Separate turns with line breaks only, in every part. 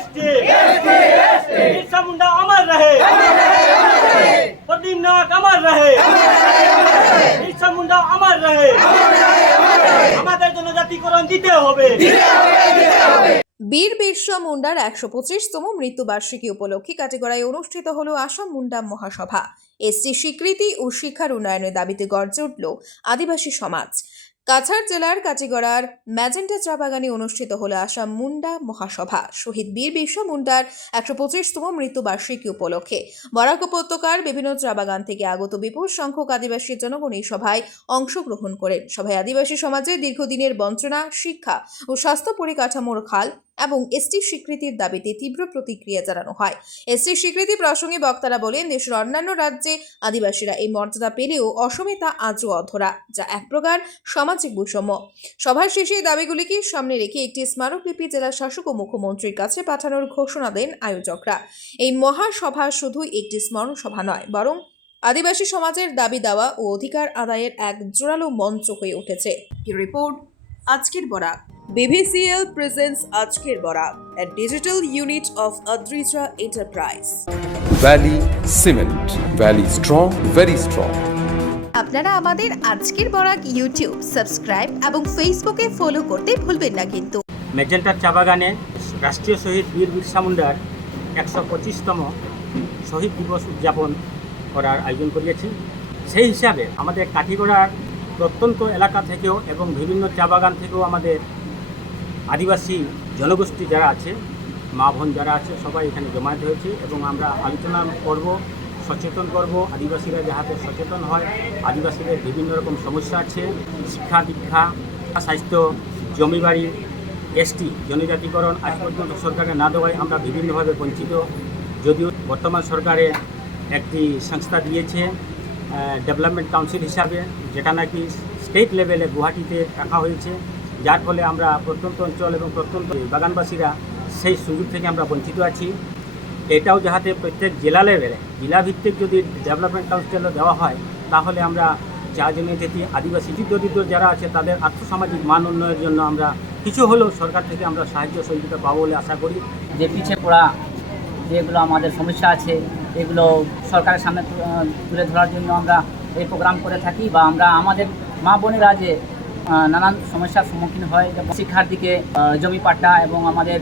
ST Birsa Munda अमर रहे प्रदीप नाग अमर रहे बिरसा मुंडा अमर रहे আমাদের জনজাতিকরণ দিতে হবে
বীর বিরসা মুন্ডার একশো পঁচিশতম মৃত্যুবার্ষিকী উপলক্ষে কাটিগড়ায় অনুষ্ঠিত হল আসাম মুন্ডা মহাসভা এসটি স্বীকৃতি ও শিক্ষার উন্নয়নের দাবিতে গর্জে উঠল আদিবাসী সমাজ কাছাড় জেলার কাচিগড়ার ম্যাজেন্টা চা বাগানে অনুষ্ঠিত হলো আসাম মুন্ডা মহাসভা। শহীদ বীর বিশ্ব মুন্ডার একশো পঁচিশতম মৃত্যুবার্ষিকী উপলক্ষে বরাক উপত্যকার বিভিন্ন চা বাগান থেকে আগত বিপুল সংখ্যক আদিবাসী জনগণ এই সভায় অংশগ্রহণ করেন। সভায় আদিবাসী সমাজে দীর্ঘদিনের বঞ্চনা, শিক্ষা ও স্বাস্থ্য পরিকাঠামোর খাল এবং এসটি স্বীকৃতির দাবিতে তীব্র প্রতিক্রিয়া জানানো হয়। এসটি স্বীকৃতি প্রসঙ্গে বক্তারা বলেন, দেশের অন্যান্য রাজ্যে আদিবাসীরা এই মর্যাদা পেলেও অসমে তা আজও অধরা, যা এক প্রকার সামাজিক বৈষম্য। সভার শেষে এই দাবিগুলিকে সামনে রেখে একটি স্মারকলিপি জেলা শাসক ও মুখ্যমন্ত্রীর কাছে পাঠানোর ঘোষণা দেন আয়োজকরা। এই মহাসভা শুধুই একটি স্মরণ সভা নয়, বরং আদিবাসী সমাজের দাবি দেওয়া ও অধিকার আদায়ের এক জোরালো মঞ্চ হয়ে উঠেছে। রিপোর্ট, আজকের বরাক BVCL presents আজকের Barak a digital unit of Adrija Enterprise.
Valley Cement. Valley strong, very strong.
আপনারা আমাদের আজকের বরাক ইউটিউব সাবস্ক্রাইব এবং ফেসবুকে ফলো করতে ভুলবেন না কিন্তু
মেজেন্টার চা বাগানে রাষ্ট্রীয় শহীদ বীর বিরসা মুন্ডার একশো পঁচিশতম শহীদ দিবস উদযাপন করার আয়োজন করিয়েছি সেই হিসাবে আমাদের কাঠিগড়ার প্রত্যন্ত এলাকা থেকেও এবং বিভিন্ন চা বাগান থেকেও আমাদের আদিবাসী জনগোষ্ঠী যারা আছে, মা বোন যারা আছে, সবাই এখানে জমায়েত হয়েছে এবং আমরা আলোচনা করব, সচেতন করব, আদিবাসীরা যাহাতে সচেতন হয়, আদিবাসীদের বিভিন্ন রকম সমস্যা আছে, শিক্ষা দীক্ষা, স্বাস্থ্য, জমি বাড়ি এসটি জনজাতিকরণ, আজ পর্যন্ত সরকারে না দেওয়ায় আমরা বিভিন্নভাবে বঞ্চিত। যদিও বর্তমান সরকারে একটি সংস্থা দিয়েছে ডেভেলপমেন্ট কাউন্সিল হিসাবে, যেটা নাকি স্টেট লেভেলে গুয়াহাটিতে রাখা হয়েছে। যার ফলে আমরা প্রত্যন্ত অঞ্চল এবং প্রত্যন্ত বাগানবাসীরা সেই সুযোগ থেকে আমরা বঞ্চিত আছি। এটাও যাহাতে প্রত্যেক জেলা লেভেলে জেলা ভিত্তিক যদি ডেভেলপমেন্ট কাউন্সিলও দেওয়া হয়, তাহলে আমরা যা চা জমিতে আদিবাসী দরিদ্র যারা আছে, তাদের আর্থসামাজিক মান উন্নয়নের জন্য আমরা কিছু হলেও সরকার থেকে আমরা সাহায্য সহযোগিতা পাবো বলে আশা করি।
যে পিছিয়ে পড়া যেগুলো আমাদের সমস্যা আছে, এগুলো সরকারের সামনে তুলে ধরার জন্য আমরা এই প্রোগ্রাম করে থাকি বা আমরা আমাদের মা বোনেরা যে নানান সমস্যার সম্মুখীন হয়। যেমন শিক্ষার দিকে জমি পাট্টা এবং আমাদের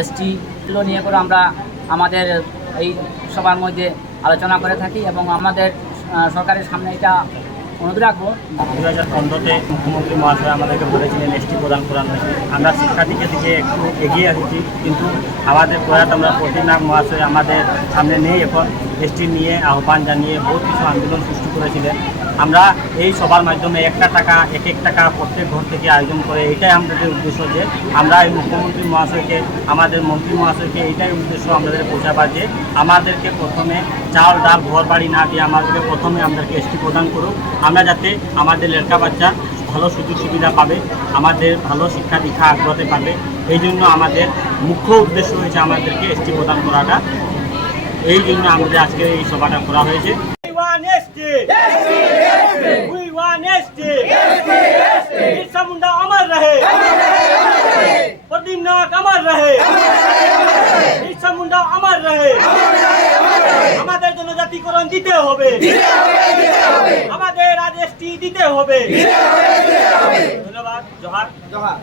এসটি এগুলো নিয়ে করে আমরা আমাদের এই সবার মধ্যে আলোচনা করে থাকি এবং আমাদের সরকারের সামনে এটা অনুরোধ রাখব।
দু হাজার পনেরোতে মুখ্যমন্ত্রী মহাশয় আমাদেরকে বলেছিলেন এসটি প্রদান করার নাকি আমরা শিক্ষার দিকে দিকে একটু এগিয়ে আসছি, কিন্তু আমাদের প্রয়াত আমরা প্রতিনাথ মহাশয় আমাদের সামনে নেই এখন। এসটি নিয়ে আহ্বান জানিয়ে বহুত কিছু আন্দোলন সৃষ্টি করেছিলেন। আমরা এই সবার মাধ্যমে একটা টাকা, এক এক টাকা প্রত্যেক ঘর থেকে আয়োজন করে, এটাই আমাদের উদ্দেশ্য যে আমরা এই মুখ্যমন্ত্রী মহাশয়কে, আমাদের মন্ত্রী মহাশয়কে এটাই উদ্দেশ্য আমাদের পৌঁছাবার যে আমাদেরকে প্রথমে চাল, ডাল ঘর বাড়ি না দিয়ে আমাদেরকে প্রথমে আমাদেরকে এসটি প্রদান করুক। আমরা যাতে আমাদের লেরকা বাচ্চা ভালো সুযোগ সুবিধা পাবে, আমাদের ভালো শিক্ষা দীক্ষা আগ্রহতে পাবে এই জন্য আমাদের মুখ্য উদ্দেশ্য হয়েছে আমাদেরকে এসটি প্রদান করাটা। এই জন্য আমাদের আজকে এই সভাটা করা হয়েছে। ST. ST. We want ST. ST. ST. Birsa Munda amar rahe. Amar rahe. Amar rahe. Pradeep Nayak amar rahe. Amar rahe. Birsa Munda amar rahe.
Amar rahe. Amar rahe.
আমাদের জনজাতিকরণ দিতে হবে দিতে হবে দিতে হবে আমাদের আদেশটি দিতে হবে দিতে হবে দিতে হবে ধন্যবাদ জোহার জোহার